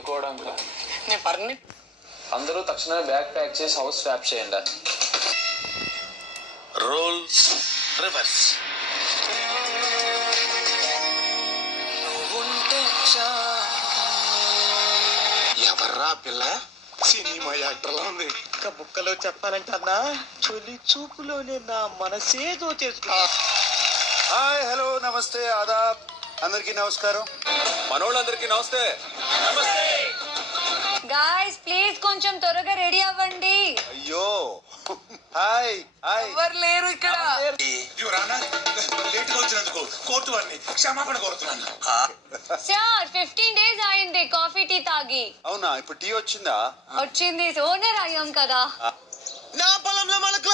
పట్టుకోవడం కాదు. నేను పర్మిట్. అందరూ తక్షణమే బ్యాగ్ ప్యాక్ చేసి హౌస్ స్వాప్ చేయండి. Roles reverse. ఎవర్రా పిల్ల? సినిమా యాక్టర్లా ఉంది. ఇంకా బుక్కలో చెప్పాలంటే అన్నా చొలి చూపులోనే నా మనసేదో చేసుకున్నా. హాయ్, హలో, నమస్తే, ఆదాబ్, అందరికీ నమస్కారం. మనోళ్ళందరికీ నమస్తే. గాయ్స్ ప్లీజ్ కొంచెం త్వరగా రెడీ అవ్వండి. అయ్యో, హాయ్ హాయ్. ఎవరు లేరు ఇక్కడ. లేట్గా వచ్చినందుకు కోర్టు వారిని క్షమాపణ కోరుతున్నాను. సార్ 15 days అయింది కాఫీ టీ తాగి. అవునా, ఇప్పుడు టీ వచ్చిందా? వచ్చింది, ఓనర్ అయ్యాం కదా. నా పొలంలో మనకు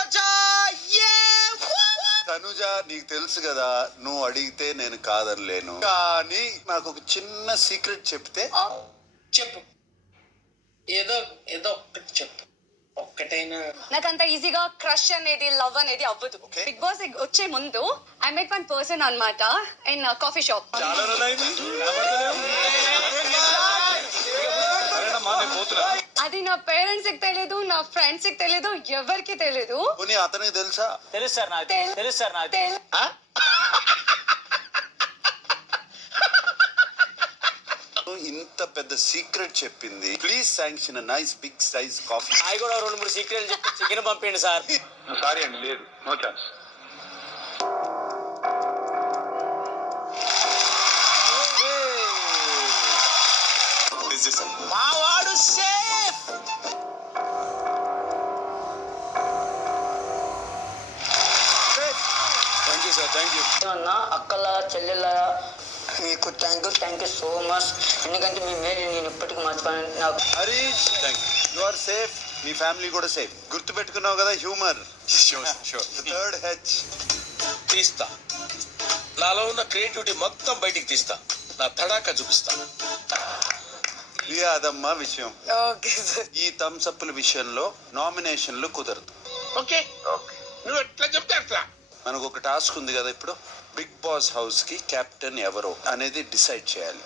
తనుజ, నీకు తెలుసు కదా, నువ్వు అడిగితే నేను కాదనలేను. కానీ నాకు ఒక చిన్న సీక్రెట్ చెప్తే. చెప్పు, ఏదో ఏదో ఒక్కటి చెప్పు. ఒక్కటైనా నాకు అంత ఈజీగా క్రష్ అనేది లవ్ అనేది అవ్వదు. బిగ్ బాస్ వచ్చే ముందు ఐ మెట్ వన్ పర్సన్ అన్నమాట ఇన్ కాఫీ షాప్. అది నా పేరెంట్స్ కి తెలీదు, నా ఫ్రెండ్స్ కి తెలీదు, ఎవరికి తెలీదు. అతనికి తెలుసా? తెలుసు సార్, నాకు తెలుసు సార్, నాకు ఇంత పెద్ద సీక్రెట్ చెప్పింది. Please sanction nice big size coffee. అవి కూడా 2-3 సీక్రెట్లు చెప్పి చికెన్ పంపిండి సార్. సారీ అండి, లేదు, నో ఛాన్స్. మావాడు safe. Thank you sir, thank you. అన్న అక్కల చెల్లెల మీకు థ్యాంక్ యూ సో మచ్. ఎందుకంటే మీ మేలు నేను ఇప్పటికీ మర్చిపోయాను. నాకు హరీష్, యు ఆర్ సేఫ్, మీ ఫ్యామిలీ కూడా సేఫ్. గుర్తు పెట్టుకున్నావు కదా హ్యూమర్. థర్డ్ హెచ్ తీస్తా. నాలో ఉన్న క్రియేటివిటీ మొత్తం బయటికి తీస్తా. నా తడాక చూపిస్తా. ఇది అదమ్మా విషయం. ఈ థమ్స్అప్ల విషయంలో నామినేషన్లు కుదరదు. ఓకే, నువ్వు ఎట్లా చెప్తే అట్లా. మనకు ఒక టాస్క్ ఉంది కదా ఇప్పుడు. బిగ్ బాస్ హౌస్ కి కెప్టెన్ ఎవరో అనేది డిసైడ్ చేయాలి.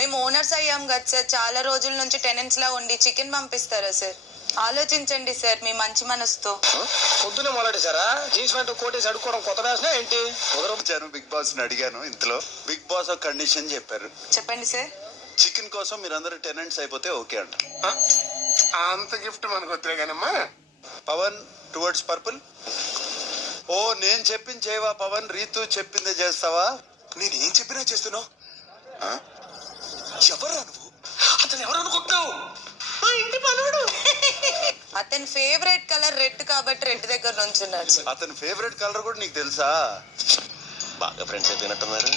మేము ఓనర్స్ అయ్యాం కదా సార్. చాలా రోజుల నుంచి టెనెంట్స్ లా ఉండి చికెన్ పంపిస్తారా సార్? ఆలోచించండి సార్ మీ మంచి మనసుతో. పొద్దునే మొదలెట్టారా? జీన్స్ ప్యాంట్ కోటేసి అడుక్కోవడం కొత్త వేసిన ఏంటి? వచ్చాను, బిగ్ బాస్ ని అడిగాను. ఇంతలో బిగ్ బాస్ ఒక కండిషన్ చెప్పారు. చెప్పండి సార్. చికెన్ కోసం మీరందరూ టెనెంట్స్ అయిపోతే ఓకే అంట. అంత గిఫ్ట్ మనకు వద్దులే కానమ్మా. Pavan towards purple. ఓ, నేను చెప్పింది చేయవా పవన్? రీతు చెప్పిందే చేస్తావా? నేను ఏం చెప్పినా చేస్తున్నావు. ఎవరు నువ్వు? అతను ఎవరు అనుకుంటున్నావు? మా ఇంటి పనుడు. అతని ఫేవరెట్ కలర్ రెడ్ కాబట్టి రెడ్ దగ్గర నుంచున్నాడు. అతని ఫేవరెట్ కలర్ కూడా నీకు తెలుసా? బాగా ఫ్రెండ్స్ అయిపోయినట్టున్నారు.